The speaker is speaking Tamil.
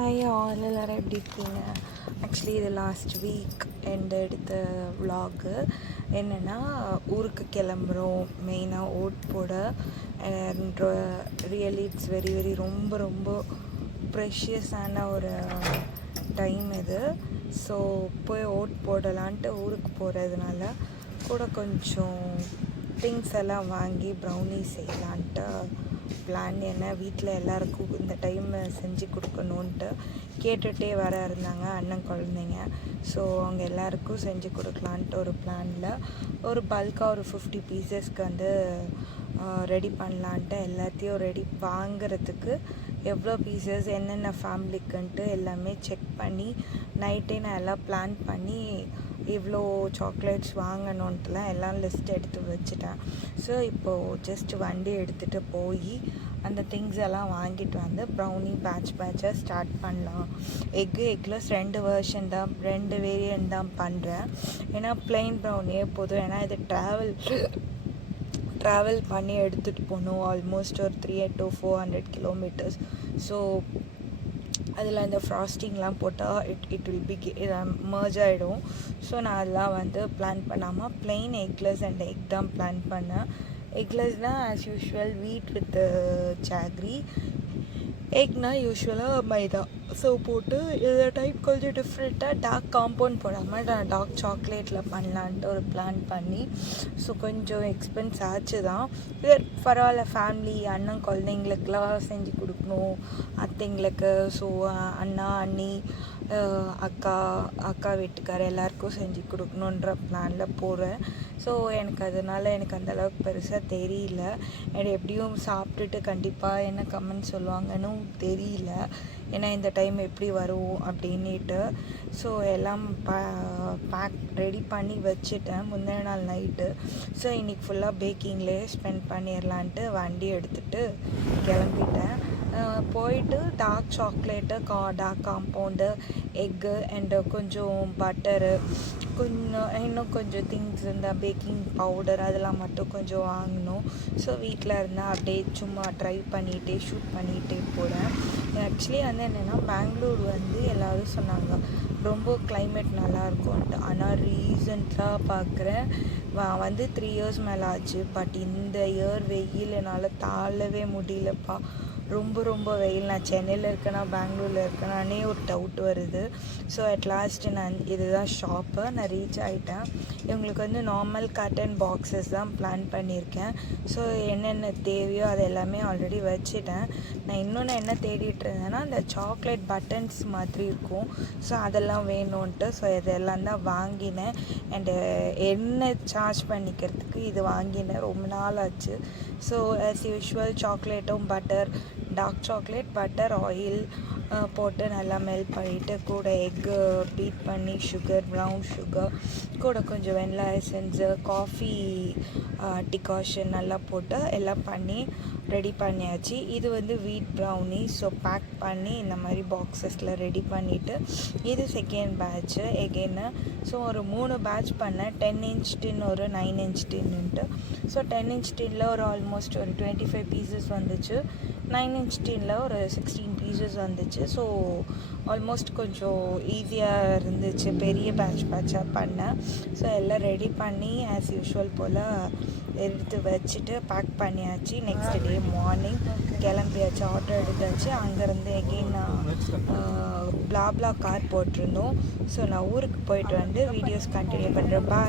ஹாய் ஆல், எல்லோரும் எப்படி இருக்கீங்க? ஆக்சுவலி இது லாஸ்ட் வீக் எடுத்த விலாகு. என்னென்னா, ஊருக்கு கிளம்புறோம், மெயினாக ஓட் போட. And really it's very very ரொம்ப ரொம்ப ப்ரெஷியஸான ஒரு டைம் இது. ஸோ போய் ஓட் போடலான்ட்டு ஊருக்கு போகிறதுனால கூட கொஞ்சம் திங்ஸ் எல்லாம் வாங்கி ப்ரௌனிஸ் செய்யலான்ட்டு பிளான். என்ன வீட்டில் எல்லாருக்கும் இந்த டைம் செஞ்சு கொடுக்கணுன்ட்டு கேட்டுகிட்டே வர இருந்தாங்க அண்ணன் குழந்தைங்க. ஸோ அவங்க எல்லாருக்கும் செஞ்சு கொடுக்கலான்ட்டு ஒரு பிளானில் ஒரு பல்காக ஒரு 50 பீசஸ்க்கு ரெடி பண்ணலான்ட்டு எல்லாத்தையும் ரெடி வாங்கிறதுக்கு எவ்வளோ பீசஸ் என்னென்ன ஃபேமிலிக்குன்ட்டு எல்லாமே செக் பண்ணி நைட்டே நான் எல்லாம் பிளான் பண்ணி இவ்வளோ சாக்லேட்ஸ் வாங்கணுன்ட்டுலாம் எல்லாம் லிஸ்ட் எடுத்து வச்சுட்டேன். ஸோ இப்போது ஜஸ்ட் வண்டி எடுத்துகிட்டு போய் அந்த திங்ஸ் எல்லாம் வாங்கிட்டு வந்து ப்ரௌனி பேட்சாக ஸ்டார்ட் பண்ணலாம். எக்லெஸ் 2 வெர்ஷன் தான், 2 வேரியன்ட் தான் பண்ணுறேன். ஏன்னா ப்ளெயின் ப்ரௌனியே போதும். ஏன்னா இது ட்ராவல் பண்ணி எடுத்துகிட்டு போகணும், ஆல்மோஸ்ட் ஒரு 300 to 400 kilometers. ஸோ அதில் இந்த ஃப்ராஸ்டிங்லாம் போட்டால் இட் வில் பி மர்ஜ் ஆகிடும். ஸோ நான் அதெல்லாம் பிளான் பண்ணாமல் ப்ளெயின் எக்லெஸ் அண்ட் எக் தான் பிளான் பண்ணேன். எக்லெஸ்னால் as usual wheat with jaggery, எக்னால் யூஸ்வலாக மைதா. ஸோ போட்டு இந்த டைப் கொஞ்சம் டிஃப்ரெண்ட்டாக டார்க் காம்பவுண்ட் போடாமல் நான் டார்க் சாக்லேட்டில் பண்ணலான்ட்டு ஒரு பிளான் பண்ணி, ஸோ கொஞ்சம் எக்ஸ்பென்ஸ் ஆச்சு தான். பரவாயில்ல, ஃபேமிலி அண்ணன் குழந்தைங்களுக்கெல்லாம் செஞ்சு கொடுக்கணும், அத்தைங்களுக்கு. ஸோ அண்ணா அண்ணி அக்கா வீட்டுக்கார எல்லாருக்கும் செஞ்சு கொடுக்கணுன்ற பிளானில் போகிறேன். ஸோ அதனால் எனக்கு அந்தளவுக்கு பெருசாக தெரியல. அண்ட் எப்படியும் சாப்பிட்டுட்டு கண்டிப்பாக என்ன கமெண்ட் சொல்லுவாங்கன்னு தெரியல. ஏன்னா இந்த டைம் எப்படி வரும் அப்படின்ட்டு. ஸோ எல்லாம் பேக் ரெடி பண்ணி வச்சுட்டேன் முந்தின நாள் நைட்டு. ஸோ இன்றைக்கி ஃபுல்லாக பேக்கிங்லேயே ஸ்பெண்ட் பண்ணிடலான்ட்டு வண்டி எடுத்துகிட்டு கிளம்பிட்டேன். போயிட்டு dark chocolate, dark compound, egg and கொஞ்சம் பட்டரு, இன்னும் கொஞ்சம் திங்ஸ் இந்த பேக்கிங் பவுடர் அதெல்லாம் மட்டும் கொஞ்சம் வாங்கணும். ஸோ வீட்டில் இருந்தால் அப்படியே சும்மா ட்ரை பண்ணிகிட்டே ஷூட் பண்ணிகிட்டே போகிறேன். ஆக்சுவலி என்னென்னா, பெங்களூர் எல்லோரும் சொன்னாங்க ரொம்ப கிளைமேட் நல்லாயிருக்கும்ன்ட்டு. ஆனால் ரீசெண்டாக பார்க்குறேன் 3 years மேலே ஆச்சு. பட் இந்த இயர் வெயில் என்னால் தாழவே முடியலப்பா. ரொம்ப ரொம்ப வெயில். நான் சென்னையில் இருக்கேனா பெங்களூரில் இருக்கேனானே ஒரு டவுட் வருது. ஸோ அட்லாஸ்ட் நான் இதுதான் ஷாப்பு, நான் ரீச் ஆகிட்டேன். இவங்களுக்கு நார்மல் காட்டன் பாக்ஸஸ் தான் பிளான் பண்ணியிருக்கேன். ஸோ என்னென்ன தேவையோ அது எல்லாமே ஆல்ரெடி வச்சுட்டேன். நான் இன்னொன்று என்ன தேடிட்டு இருந்தேன்னா, அந்த சாக்லேட் பட்டன்ஸ் மாதிரி இருக்கும். ஸோ அதெல்லாம் வேணும்ன்ட்டு ஸோ இதெல்லாம் தான் வாங்கினேன். அண்டு என்ன சார்ஜ் பண்ணிக்கிறதுக்கு இது வாங்கினேன், ரொம்ப நாள் ஆச்சு. ஸோ ஆஸ் யூஷுவல் சாக்லேட்டும் butter, dark chocolate, butter, oil போட்டு நல்லா மெல்ட் பண்ணிவிட்டு கூட எக்கு பீட் பண்ணி சுகர், ப்ரௌன் சுகர் கூட கொஞ்சம் வெனிலா எசன்ஸு, காஃபி டிகாஷன் நல்லா போட்டு எல்லாம் பண்ணி ரெடி பண்ணியாச்சு. இது வீட் ப்ரௌனி. ஸோ பேக் பண்ணி இந்த மாதிரி பாக்ஸஸில் ரெடி பண்ணிவிட்டு இது செகண்ட் பேட்ச்சு எகெயின்னு. ஸோ ஒரு 3 பேட்ச் பண்ணேன். 10 inch டின், ஒரு 9 inch டின்னுட்டு. ஸோ 10 inch டின்னில் ஒரு ஆல்மோஸ்ட் ஒரு 25 பீசஸ் வந்துச்சு. 9 inch டின்னில் ஒரு 16 பீசஸ் வந்துச்சு. ஸோ ஆல்மோஸ்ட் கொஞ்சம் ஈஸியாக இருந்துச்சு, பெரிய பேட்சாக பண்ணேன். ஸோ எல்லாம் ரெடி பண்ணி ஆஸ் யூஷுவல் போல் எடுத்து வச்சுட்டு பேக் பண்ணியாச்சு. நெக்ஸ்ட் டே மார்னிங் கிளம்பியாச்சு, ஆட்டோ எடுத்தாச்சு. அங்கேருந்து எகெயின் பிளாப்லா கார் போட்டிருந்தோம். ஸோ நான் ஊருக்கு போயிட்டு வீடியோஸ் கண்டினியூ பண்ணுறேன். பாய்.